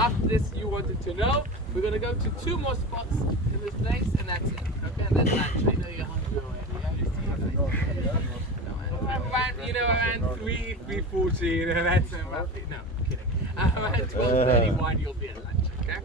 after this you wanted to know, we're going to go to 2 more spots in this place, and that's it. Okay, and then lunch. I know you're hungry already. I see around 3:40, that's roughly, no, I'm kidding. Around 12:31 you'll be at lunch, okay?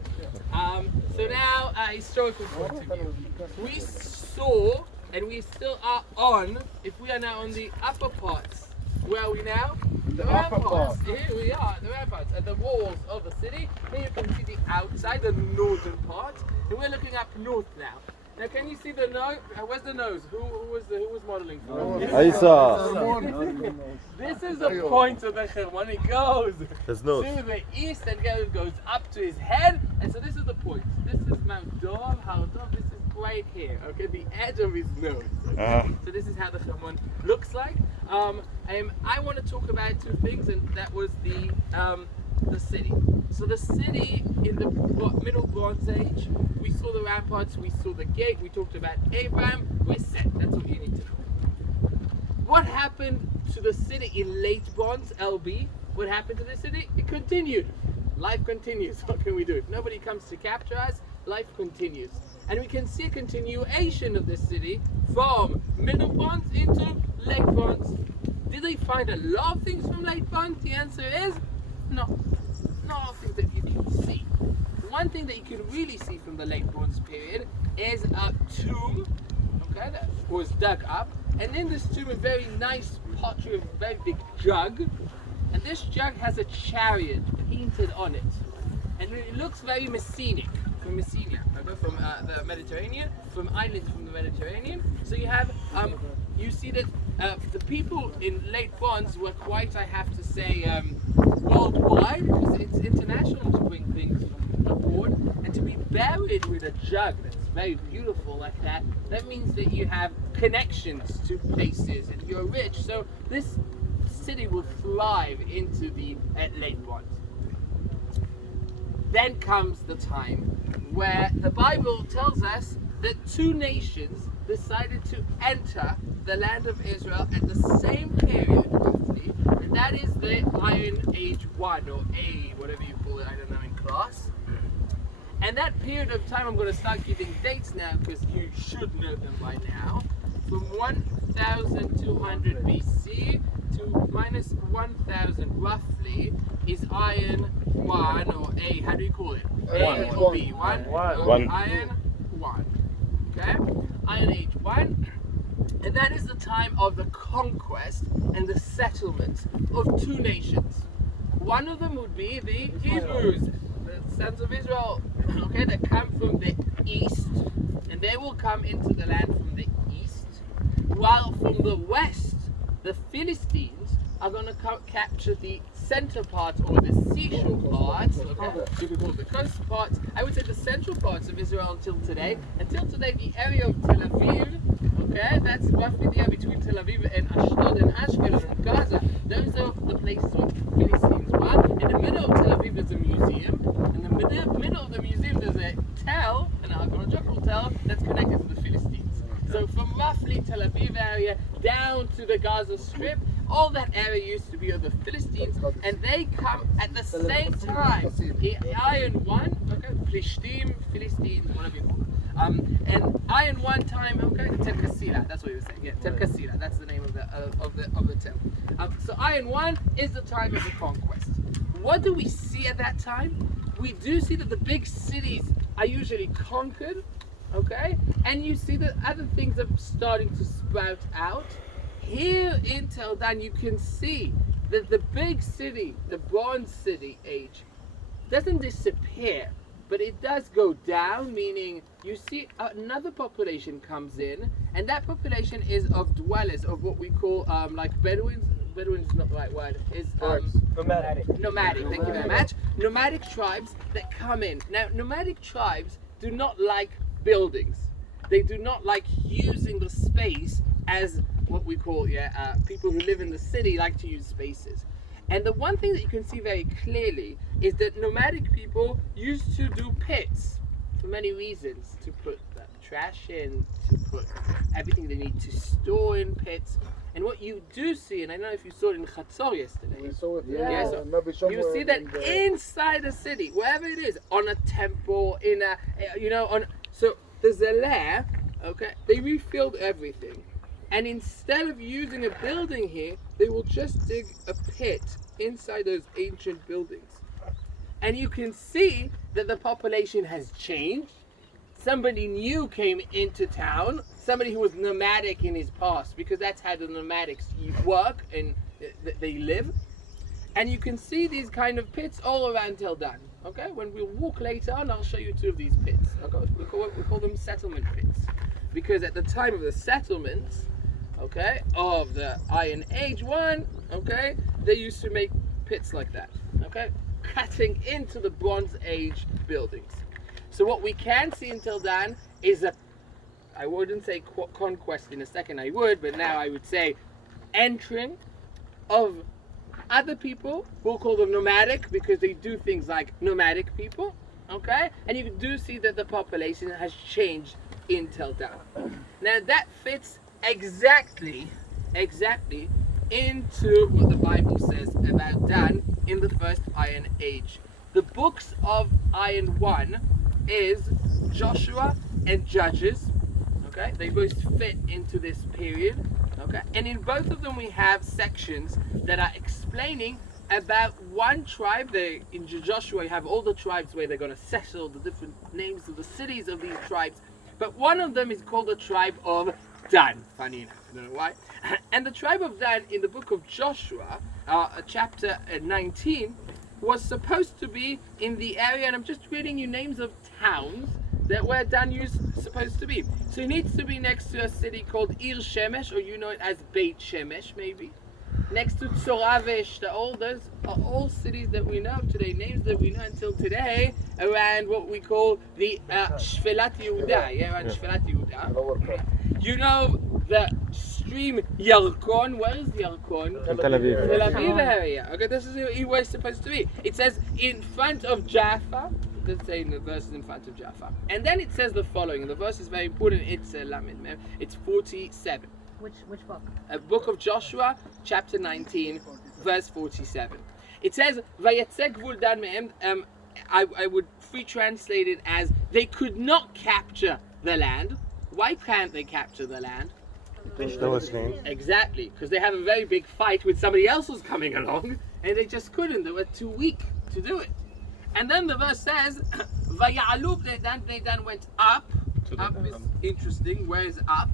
So now, historical point of view. We saw, and we still are on, if we are now on the upper parts, where are we now? The ramparts. Here we are, the ramparts, at the walls of the city. Here you can see the outside, the northern part, and we're looking up north now. Now, can you see the nose? Where's the nose? Who was modeling for us? Isa. This is the point of the Hermon. It goes His nose. to the east and goes up to his head. And so this is the point. This is Mount Dov, Dov. This is right here. Okay, the edge of his nose. Okay? So this is how the Hermon looks like. I want to talk about 2 things, and that was the city. So the city in the Middle Bronze Age, we saw the ramparts, we saw the gate, we talked about Abraham, we're set. That's what you need to know. What happened to the city in Late Bronze, LB? What happened to the city? It continued. Life continues. What can we do? If nobody comes to capture us, life continues. And we can see a continuation of this city from Middle Bronze into Late Bronze. Did they find a lot of things from Late Bronze? The answer is no. Not all things that you can see. One thing that you can really see from the Late Bronze period is a tomb, okay, that was dug up, and in this tomb a very nice pottery of a very big jug, and this jug has a chariot painted on it, and it looks very Messenic, from Messenia, okay, from the Mediterranean, from islands from the Mediterranean. So you have, you see that the people in Late Bronze were quite, I have to say, worldwide, because it's international to bring things from abroad, and to be buried with a jug that's very beautiful like that, that means that you have connections to places and you're rich. So this city will thrive into the Late Bronze. Then comes the time where the Bible tells us that 2 nations decided to enter the land of Israel at the same period, roughly, and that is the Iron Age 1, or A, whatever you call it, I don't know, in class. And that period of time, I'm going to start giving dates now, because you should know them by now, from 1200 BC to minus 1000 roughly, is Iron 1, or A, how do you call it? A or B? 1? Iron 1. Okay? Iron Age 1. And that is the time of the conquest and the settlement of 2 nations. One of them would be the Hebrews, the sons of Israel, okay, that come from the east, and they will come into the land from the east, while from the west, the Philistines are going to capture the center part, or the seashore parts, okay, you could call it the coast parts. I would say the central parts of Israel until today. Until today, the area of Tel Aviv, okay, that's roughly the area between Tel Aviv and Ashdod and Ashkelon and Gaza. Those are the places where the Philistines were. In the middle of Tel Aviv there's a museum. In the middle of the museum there's a tell, an archaeological tell, that's connected to the Philistines. So from roughly Tel Aviv area down to the Gaza Strip, all that area used to be of the Philistines, and they come at the same time. Iron 1, okay, Philistines, whatever you call it. And Iron 1 time, okay, Tel Kasila, that's what you were saying. Yeah, Tel Kasila, that's the name of the tell. So Iron 1 is the time of the conquest. What do we see at that time? We do see that the big cities are usually conquered, okay, and you see that other things are starting to sprout out. Here in Tel Dan, you can see that the big city, the Bronze City age, doesn't disappear, but it does go down, meaning you see another population comes in, and that population is of dwellers, of what we call like Bedouins. Bedouins is not the right word. Is nomadic. Thank you very much. Nomadic tribes that come in. Now, nomadic tribes do not like buildings. They do not like using the space as what we call, people who live in the city like to use spaces. And the one thing that you can see very clearly is that nomadic people used to do pits for many reasons, to put trash in, to put everything they need to store in pits. And what you do see, and I don't know if you saw it in Chatzor yesterday, We saw it. Yeah, so maybe somewhere you see that in the- inside a city, wherever it is, on a temple, in a, so there's a layer, okay, they refilled everything. And instead of using a building here, they will just dig a pit inside those ancient buildings. And you can see that the population has changed. Somebody new came into town, somebody who was nomadic in his past, because that's how the nomadics work and they live. And you can see these kind of pits all around Tel Dan. Okay, when we'll walk later on, I'll show you two of these pits. Okay, we call them settlement pits, because at the time of the settlements, okay, of the Iron Age one, okay, they used to make pits like that. Okay, cutting into the Bronze Age buildings. So what we can see in Tel Dan is I wouldn't say conquest in a second, I would, but now I would say entering of other people. We'll call them nomadic because they do things like nomadic people, okay? And you do see that the population has changed in Tel Dan. Now that fits exactly into what the Bible says about Dan in the first Iron Age. The books of Iron 1 is Joshua and Judges, okay? They both fit into this period, okay? And in both of them we have sections that are explaining about one tribe. In Joshua you have all the tribes where they're going to settle, the different names of the cities of these tribes, but one of them is called the tribe of Dan, funny enough, I don't know why. And the tribe of Dan in the book of Joshua, chapter 19, was supposed to be in the area, and I'm just reading you names of towns that where Dan is supposed to be. So it needs to be next to a city called Ir Shemesh, or you know it as Beit Shemesh maybe. Next to Tzorah ve'Eshtaol. Those are all cities that we know today, names that we know until today, around what we call the Shvelat Yehuda, around Shvelat Yehuda. You know the stream Yarkon. Where is Yarkon? Tel Aviv. Tel Aviv area. Okay, this is where it's supposed to be. It says in front of Jaffa. It doesn't say in the verse in front of Jaffa. And then it says the following. And the verse is very important. It's Lamed. It's 47. Which book? Book of Joshua, chapter 19, verse 47. It says, "Vayetzek gvul Dan me'em." I would free translate it as they could not capture the land. Why can't they capture the land? They're listening. Exactly, because they have a very big fight with somebody else who's coming along, and they just couldn't. They were too weak to do it. And then the verse says, "Vaya'alu bnei Dan." Bnei Dan went up. Up is interesting. Where is up?